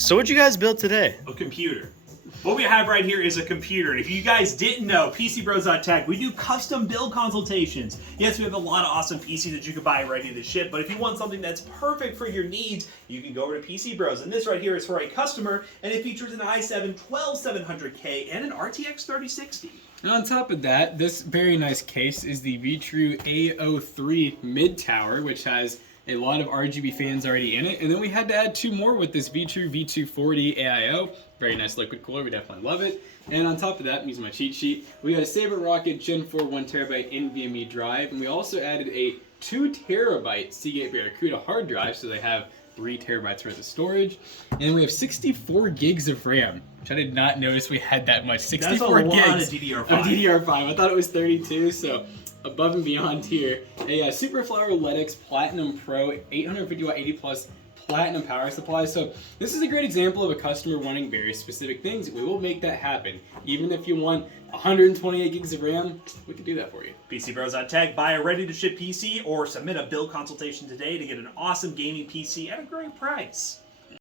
So what'd you guys build today? A computer. What we have right here is a computer. And if you guys didn't know, PCBros.tech, we do custom build consultations. Yes, we have a lot of awesome PCs that you can buy ready to ship, but if you want something that's perfect for your needs, you can go over to PC Bros. And this right here is for a customer, and it features an i7-12700K and an RTX 3060. And on top of that, this very nice case is the VTrue A03 mid tower, which has a lot of RGB fans already in it. And then we had to add two more with this VTrue V240 AIO. Very nice liquid cooler, we definitely love it. And on top of that, I'm using my cheat sheet, we got a Sabre Rocket Gen 4 1TB NVMe drive, and we also added a 2TB Seagate Barracuda hard drive, so they have 3 terabytes worth of storage. And we have 64 gigs of RAM, which I did not notice we had that much. 64 That's a gigs lot of DDR5. of DDR5. I thought it was 32, so above and beyond here. A Superflower Ledix Platinum Pro 850 watt 80 plus platinum power supply. So this is a great example of a customer wanting very specific things. We will make that happen. Even if you want 128 gigs of RAM, we can do that for you. PCBros.tech, buy a ready-to-ship PC or submit a build consultation today to get an awesome gaming PC at a great price.